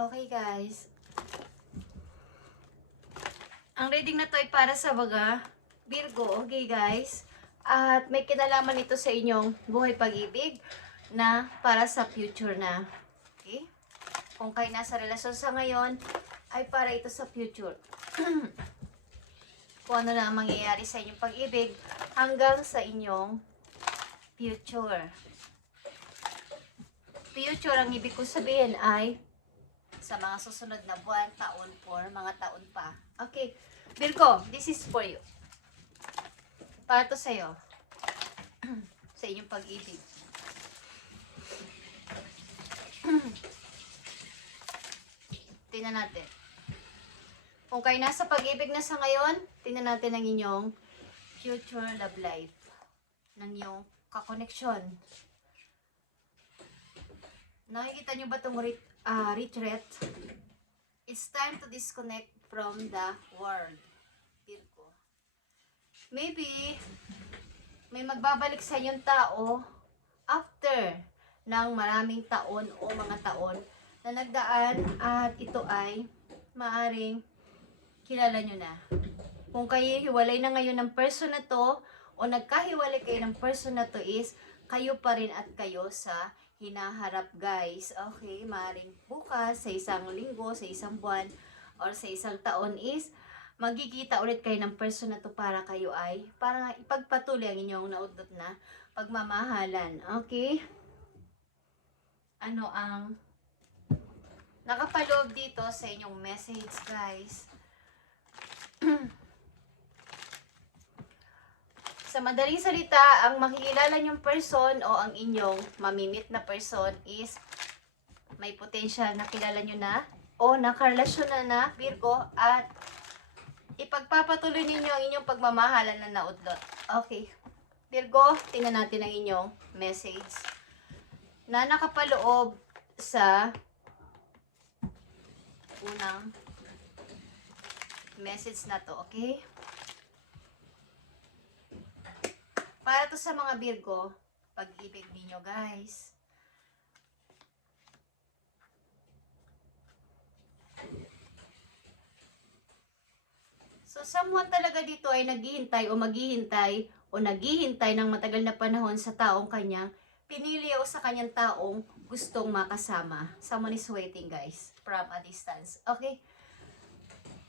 Okay guys, ang reading na to ay para sa mga Virgo, okay guys? At may kinalaman ito sa inyong buhay pag-ibig na para sa future na. Okay? Kung kayo nasa relasyon sa ngayon, ay para ito sa future. Kung ano na ang mangyayari sa inyong pag-ibig hanggang sa inyong future. Future, ang ibig ko sabihin ay sa mga susunod na buwan, taon, or mga taon pa. Okay. Virgo, this is for you. Para to sa'yo. Sa inyong pag-ibig. Tingnan natin. Kung kayo nasa pag-ibig na sa ngayon, tingnan natin ang inyong future love life. Ng inyong kakoneksyon. Nakikita nyo ba itong retreat? It's time to disconnect from the world. Virgo. Maybe, may magbabalik sa inyong tao after ng maraming taon o mga taon na nagdaan at ito ay maaring kilala nyo na. Kung kayo hiwalay na ngayon ng person na to o nagkahiwalay kayo ng person na to is kayo pa rin at kayo sa hinaharap guys. Okay, maaaring bukas, sa isang linggo, sa isang buwan, or sa isang taon is magkikita ulit kayo ng person na to para kayo ay para ipagpatuloy ang inyong naudot na pagmamahalan. Okay? Ano ang nakapaloob dito sa inyong message guys? Sa madaling salita, ang makikilala nyong person o ang inyong mamimit na person is may potential na kilala nyo na o nakarelasyon na Virgo at ipagpapatuloy ninyo ang inyong pagmamahalan na naudlot. Okay. Virgo, tingnan natin ang inyong message na nakapaloob sa unang message na to. Okay? Para to sa mga Virgo, pag-ibig ninyo guys. So, someone talaga dito ay naghihintay o maghihintay o naghihintay ng matagal na panahon sa taong kanyang pinili o sa kanyang taong gustong makasama. Someone is waiting guys, from a distance. Okay?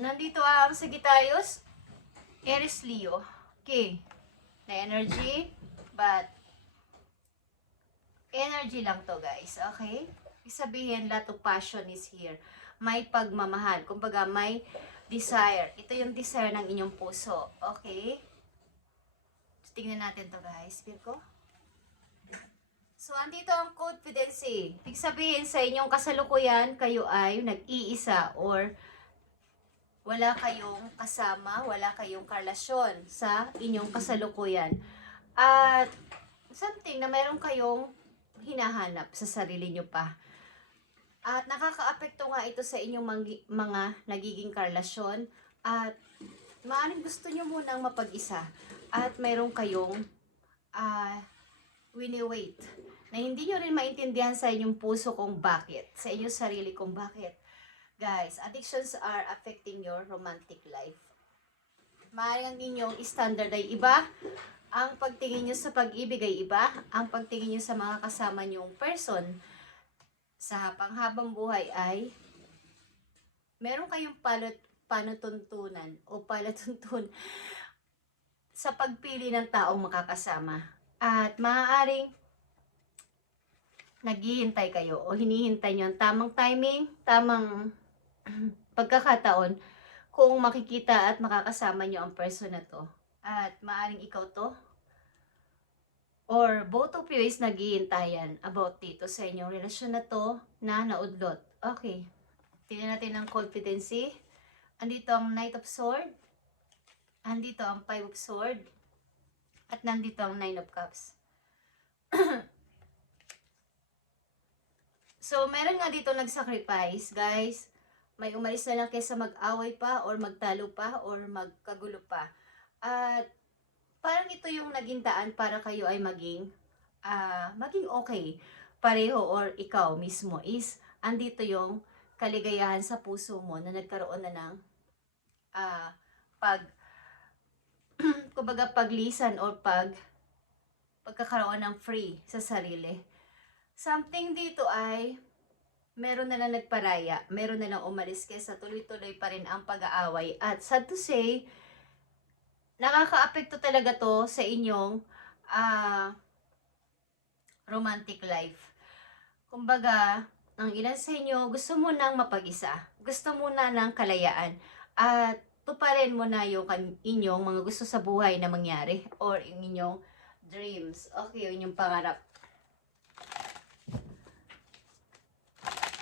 Nandito ang Sagittarius, Aries, Leo. Okay. Na energy, but energy lang to guys, okay? Ibig sabihin, lot of passion is here. May pagmamahal, kumbaga may desire. Ito yung desire ng inyong puso, okay? So, tingnan natin to guys, Virgo. So, andito ang confidence. Ibig sabihin, sa inyong kasalukuyan, kayo ay nag-iisa or wala kayong kasama, wala kayong karelasyon sa inyong kasalukuyan. At something na meron kayong hinahanap sa sarili nyo pa. At nakakaapekto nga ito sa inyong mga nagiging karelasyon. At maaaring gusto nyo munang mapag-isa. At meron kayong wini-wait na hindi nyo rin maintindihan sa inyong puso kung bakit. Sa inyong sarili kung bakit. Guys, addictions are affecting your romantic life. Maaaring ang inyong standard ay iba, ang pagtingin nyo sa pag-ibig ay iba, ang pagtingin nyo sa mga kasama nyong person sa panghabang buhay ay meron kayong panutuntunan o palatuntun sa pagpili ng taong makakasama. At maaaring naghihintay kayo o hinihintay nyo ang tamang timing, tamang pagkakataon kung makikita at makakasama nyo ang person na to. At maaring ikaw to or both of you is naghihintayan about dito sa inyong relasyon na to na naudlot. Okay. Tingnan natin ang confidence. Andito ang Knight of Swords. Andito ang Five of Swords. At nandito ang Nine of Cups. So, meron nga dito nag-sacrifice, guys. May umalis na lang kaysa mag-away pa or magtalo pa or magkagulo pa. At parang ito yung naging daan para kayo ay maging okay. Pareho or ikaw mismo is andito yung kaligayahan sa puso mo na nagkaroon na ng pag kumbaga paglisan o pagkakaroon ng free sa sarili. Something dito ay meron na lang nagparaya, meron na lang umalis kaysa tuloy-tuloy pa rin ang pag-aaway. At sad to say, nakaka-apekto talaga to sa inyong romantic life. Kumbaga, ang ilan sa inyo gusto mo nang mapag-isa, gusto mo na ng kalayaan, at tuparin mo na yung inyong mga gusto sa buhay na mangyari or yung inyong dreams. Okay, yung inyong pangarap.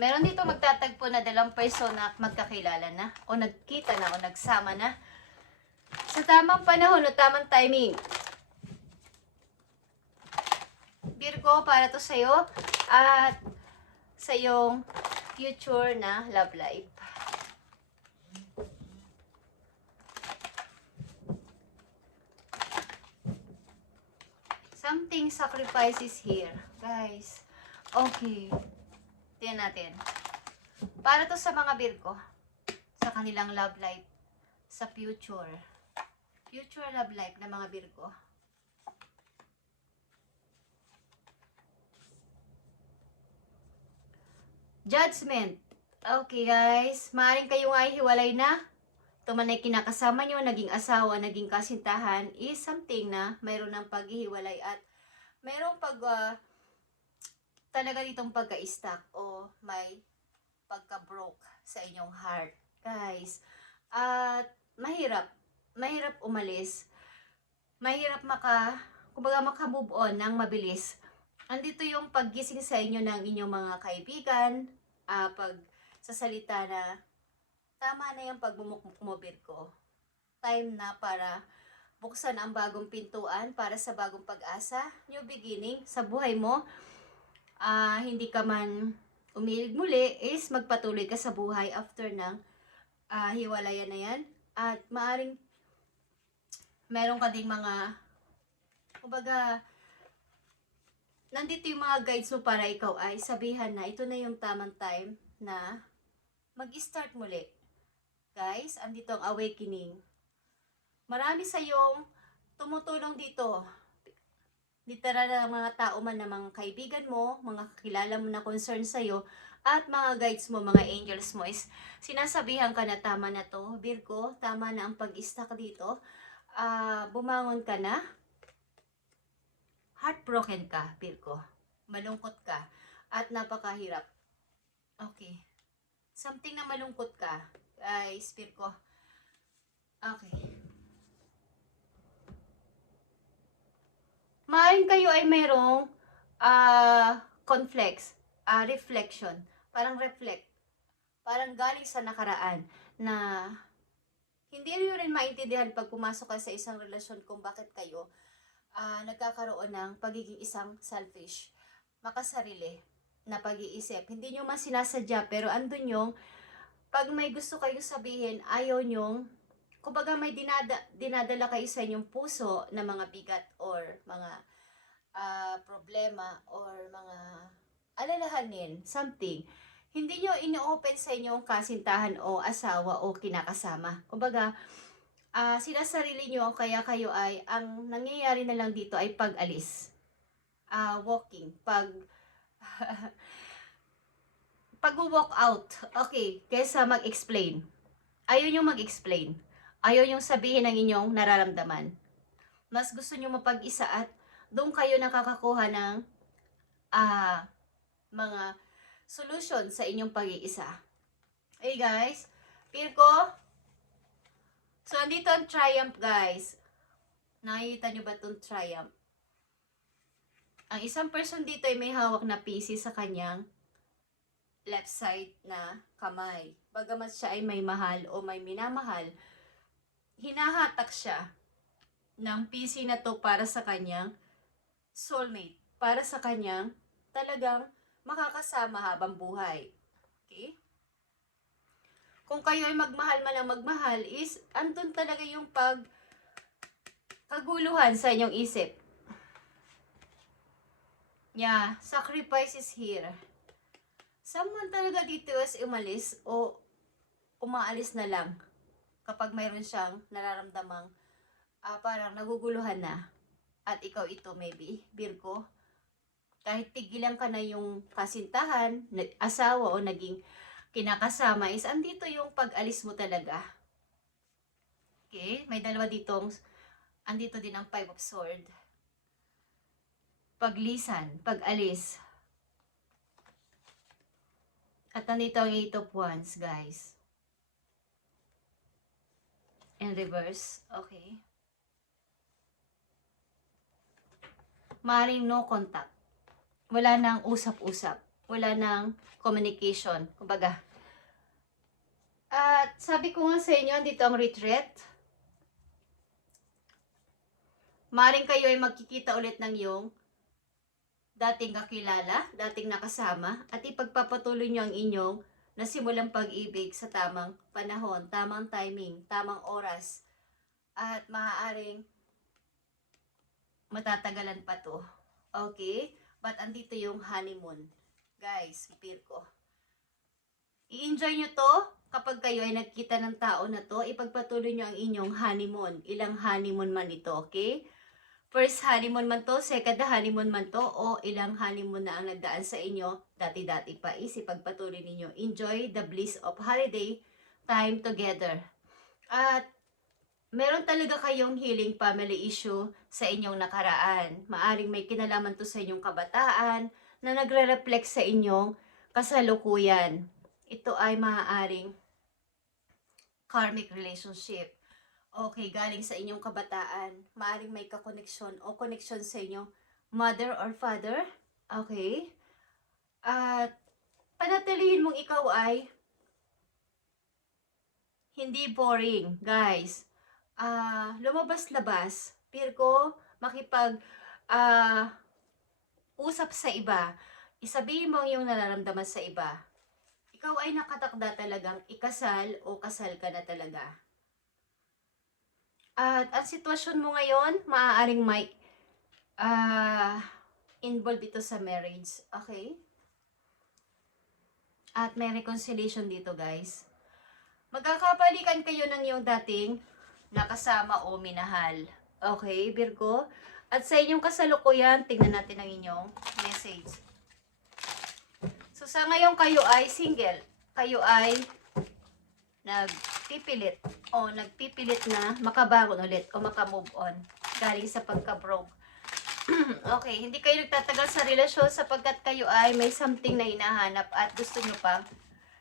Meron dito magtatagpo na dalawang persona at magkakilala na o nagkita na o nagsama na sa tamang panahon o tamang timing. Virgo, para to sa'yo at sa iyong future na love life. Something sacrifices here, guys. Okay. Tingnan natin. Para to sa mga Virgo, sa kanilang love life, sa future love life ng mga Virgo. Judgment. Okay guys, maaaring kayo ay hiwalay na. Ito man ay kinakasama nyo, naging asawa, naging kasintahan, is something na mayroon ng paghihiwalay at mayroong talaga ditong pagka-stuck o may pagka-broke sa inyong heart. Guys, at mahirap umalis. Mahirap kumbaga maka-move on ng mabilis. Andito yung paggising sa inyo ng inyong mga kaibigan, pag sa salita na tama na yung pagmumukmuk mo, Virgo. Time na para buksan ang bagong pintuan para sa bagong pag-asa, new beginning sa buhay mo. Hindi ka man umilig muli, is magpatuloy ka sa buhay after ng hiwalayan na yan. At maaring meron ka ding mga, kumbaga, nandito yung mga guides mo para ikaw ay sabihan na ito na yung tamang time na mag-start muli. Guys, andito ang awakening. Marami sa yung tumutulong dito. Literal na mga tao man na mga kaibigan mo, mga kakilala mo na concern sa'yo, at mga guides mo, mga angels mo, is sinasabihan ka na tama na to, Virgo, tama na ang pag-stuck dito. Bumangon ka na. Heartbroken ka, Virgo. Malungkot ka. At napakahirap. Okay. Something na malungkot ka, guys, Virgo. Okay. Maaaring kayo ay mayroong conflicts, reflection. Parang reflect. Parang galing sa nakaraan na hindi nyo rin maintindihan pag pumasok ka sa isang relasyon kung bakit kayo nagkakaroon ng pagiging isang selfish, makasarili na pag-iisip. Hindi nyo man sinasadya, pero andun yung pag may gusto kayong sabihin, ayaw nyong, kumbaga may dinadala kayo sa inyong puso na mga bigat or mga problema or mga alalahanin, something. Hindi nyo ino-open sa inyong kasintahan o asawa o kinakasama. Kumbaga, sinasarili nyo, kaya kayo ay, ang nangyayari na lang dito ay pag-alis. Walking. Pag-walk out. Okay, kesa mag-explain. Ayaw nyo mag-explain. Ayaw nyo sabihin ang inyong nararamdaman. Mas gusto nyo mapag-isa at doon kayo nakakakuha ng mga solution sa inyong pag-iisa. Hey guys, Virgo. So, andito ang triumph, guys. Nakikita nyo ba itong triumph? Ang isang person dito ay may hawak na PC sa kanyang left side na kamay. Bagamat siya ay may mahal o may minamahal, hinahatak siya ng PC na to para sa kanyang soulmate. Para sa kanyang talagang makakasama habang buhay. Okay? Kung kayo ay magmahal man ang magmahal, is andun talaga yung kaguluhan sa inyong isip. Yeah, sacrifice is here. Someone talaga dito is umalis o umaalis na lang kapag mayroon siyang nararamdamang parang naguguluhan na. At ikaw ito maybe, Virgo, kahit tigilan ka na yung kasintahan, asawa o naging kinakasama is andito yung pag-alis mo talaga. Okay? May dalawa ditong, andito din ang Five of Swords. Paglisan, pag-alis. At nandito ang Eight of Wands, guys. In reverse. Okay. Maring no contact. Wala nang usap-usap. Wala nang communication. Kumbaga. At sabi ko nga sa inyo, dito ang retreat. Maring kayo ay magkikita ulit ng yung dating kakilala, dating nakasama, at ipagpapatuloy nyo ang inyong nasimulang pag-ibig sa tamang panahon, tamang timing, tamang oras. At maaaring matatagalan pa to. Okay? But andito yung honeymoon. Guys, Virgo. I-enjoy nyo to kapag kayo ay nagkita ng tao na to. Ipagpatuloy nyo ang inyong honeymoon. Ilang honeymoon man ito, okay? First honeymoon man to, second honeymoon man to, o ilang honeymoon na ang nagdaan sa inyo, dati-dati pa is ipagpatuloy ninyo. Enjoy the bliss of holiday time together. At meron talaga kayong healing family issue sa inyong nakaraan. Maaring may kinalaman to sa inyong kabataan na nagre-reflect sa inyong kasalukuyan. Ito ay maaaring karmic relationship. Okay, galing sa inyong kabataan. Maaring may kakoneksyon o koneksyon sa inyong mother or father. Okay. At panatilihin mong ikaw ay hindi boring, guys. Lumabas-labas. Virgo, makipag usap sa iba. Isabihin mo yung nararamdaman sa iba. Ikaw ay nakatakda talagang ikasal o kasal ka na talaga. At ang sitwasyon mo ngayon, maaaring may involved ito sa marriage. Okay? At may reconciliation dito, guys. Magkakabalikan kayo ng iyong dating nakasama o minahal. Okay, Virgo? At sa inyong kasalukuyan, tingnan natin ang inyong message. So, sa ngayon kayo ay single. Kayo ay nagpipilit na makabangon ulit o makamove on galing sa pagka-broke. Okay, hindi kayo nagtatagal sa relasyon sapagkat kayo ay may something na hinahanap at gusto nyo pang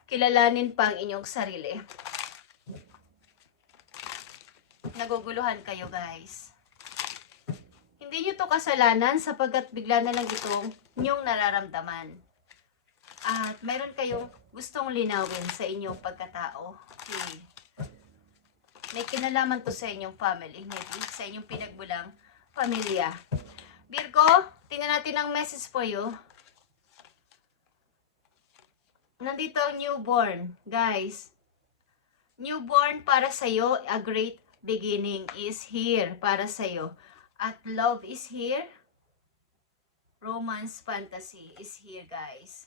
kilalanin pa ang inyong sarili. Naguguluhan kayo, guys. Hindi nyo to kasalanan sapagkat bigla na lang itong inyong nararamdaman. At meron kayong gustong linawin sa inyong pagkatao. Okay. May kinalaman to sa inyong family, maybe sa inyong pinagbulang pamilya. Virgo, tingnan natin ang message for you. Nandito ang newborn, guys. Newborn para sa'yo, a great beginning is here para sa'yo. At love is here. Romance fantasy is here, guys.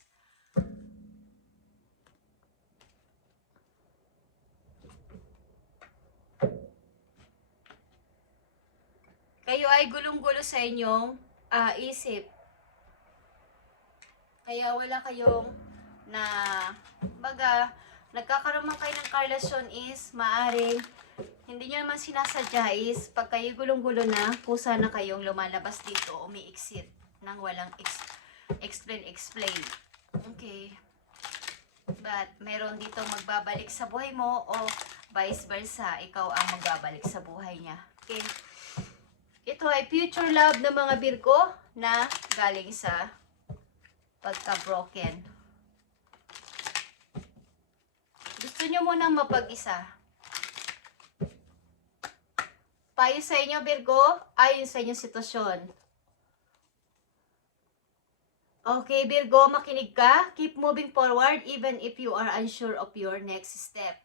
Kayo ay gulong-gulo sa inyong isip. Kaya wala kayong nagkakaroon man kayo ng karelasyon is maaring hindi nyo naman sinasadya is pag kayo gulong-gulo na, kusa na kayong lumalabas dito, umi-exit nang walang explain. Okay. But meron dito magbabalik sa buhay mo o vice versa, ikaw ang magbabalik sa buhay niya. Okay. Ito ay future love ng mga Virgo na galing sa pagka-broken. Gusto nyo munang mapag-isa. Payo sa inyo, Virgo, ayon sa inyong sitwasyon. Okay, Virgo, makinig ka. Keep moving forward even if you are unsure of your next step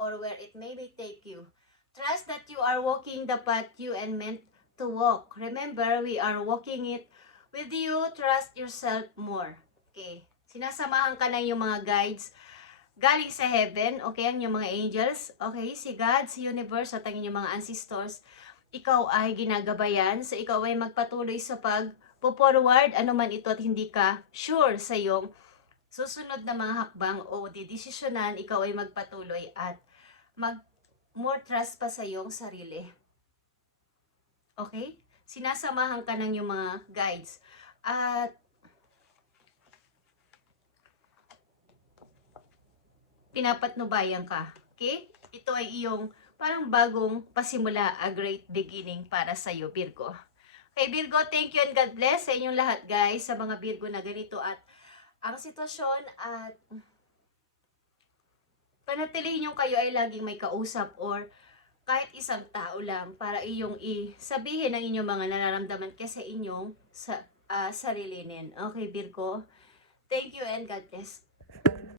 or where it may take you. Trust that you are walking the path you and meant to walk. Remember, we are walking it with you. Trust yourself more. Okay. Sinasamahan ka ng yung mga guides galing sa heaven, okay, ang yung mga angels, okay, si God, si universe, at ang inyong mga ancestors, ikaw ay ginagabayan, so ikaw ay magpatuloy sa pag-forward, ano man ito at hindi ka sure sa iyong susunod na mga hakbang o didesisyonan, ikaw ay magpatuloy at more trust pa sa iyong sarili. Okay? Sinasamahan ka ng yung mga guides. At pinapatnubayan ka. Okay? Ito ay iyong parang bagong pasimula, a great beginning para sa iyo, Virgo. Okay, Virgo, thank you and God bless sa inyong lahat, guys, sa mga Virgo na ganito at ang sitwasyon at panatilihin yung kayo ay laging may kausap or kahit isang tao lang para iyong sabihin ang inyong mga nararamdaman kasi inyong sa sarilinin. Okay, Virgo? Thank you and God bless.